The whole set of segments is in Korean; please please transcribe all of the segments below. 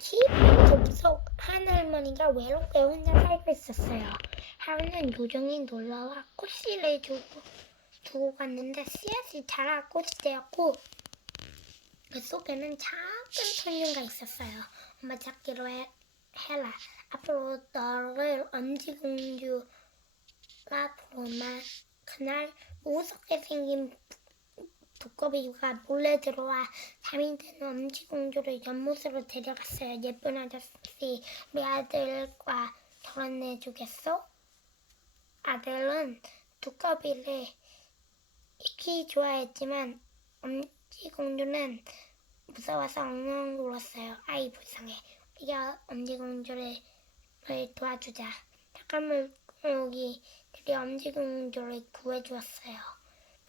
집 숲속 한 할머니가 외롭게 혼자 살고 있었어요. 하루는 요정이 놀러와 꽃씨를 주고 두고 갔는데 씨앗이 자라 꽃이 되었고 그 속에는 작은 소녀가 있었어요. 엄마 찾기로 해, 해라. 앞으로 너를 엄지공주라 부르마. 그날 무섭게 생긴 두꺼비가 몰래 들어와 든 엄지공주를 연못으로 데려갔어요. 예쁜 아저씨, 우리 아들과 결혼해 주겠소? 아들은 두꺼비를 익히 좋아했지만 엄지공주는 무서워서 엉엉 울었어요. 아이 불쌍해. 우리가 엄지공주를 도와주자. 착한 물고기들이 엄지공주를 구해주었어요.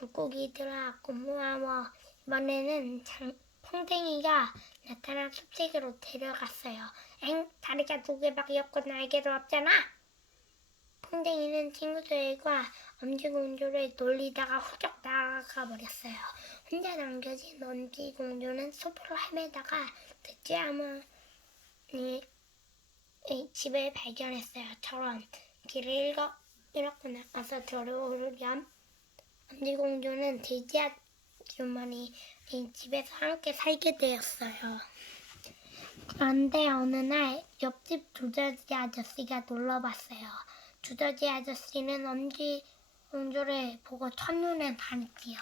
물고기들아 고마워. 이번에는 장, 퐁댕이가 나타나 숲속으로 데려갔어요. 엥? 다리가 두 개밖에 없고 날개도 없잖아. 퐁댕이는 친구들과 엄지공주를 놀리다가 후적 나가 버렸어요. 혼자 남겨진 엄지공주는 숲으로 헤매다가 듣지 않은 집을 발견했어요. 저런 길을 잃었구나. 어서 들어오렴. 엄지공주는 돼지 아주머니 집에서 함께 살게 되었어요. 그런데 어느 날 옆집 두더지 아저씨가 놀러 왔어요. 두더지 아저씨는 엄지공주를 보고 첫눈에 반했지요.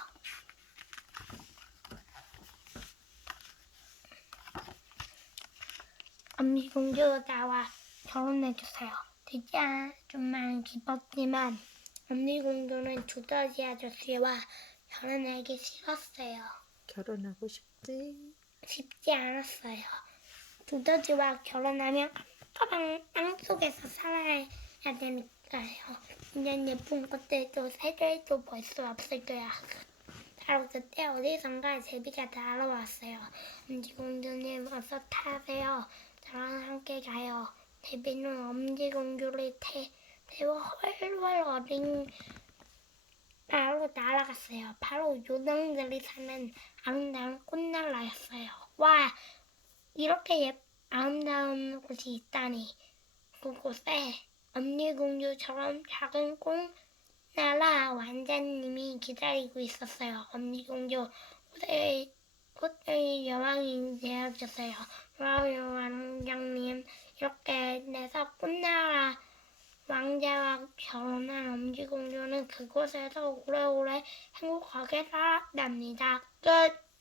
엄지공주 나와 결혼해주세요. 돼지 아줌마는 기뻤지만 엄지공주는 두더지 아저씨와 결혼하기 싫었어요. 결혼하고 싶지? 쉽지 않았어요. 두더지와 결혼하면 가방 땅 속에서 살아야 되니까요. 이런 예쁜 꽃들도 새들도 볼 수 없을 거야. 바로 그때 어디선가 제비가 날아왔어요. 엄지공주님 어서 타세요. 저랑 함께 가요. 제비는 엄지공주를 태, 태워 훨훨 어린 나로 날아갔어요. 바로 요정들이 사는 아름다운 꽃나라였어요. 와, 이렇게 예, 아름다운 곳이 있다니. 그곳에 언니공주처럼 작은 꽃나라 왕자님이 기다리고 있었어요. 언니공주 꽃의, 꽃의 여왕이 되어주세요. 와우, 왕자님. 이렇게 내서 꽃나라 왕자와 결혼한 엄지공주는 그곳에서 오래오래 행복하게 살았답니다. 끝!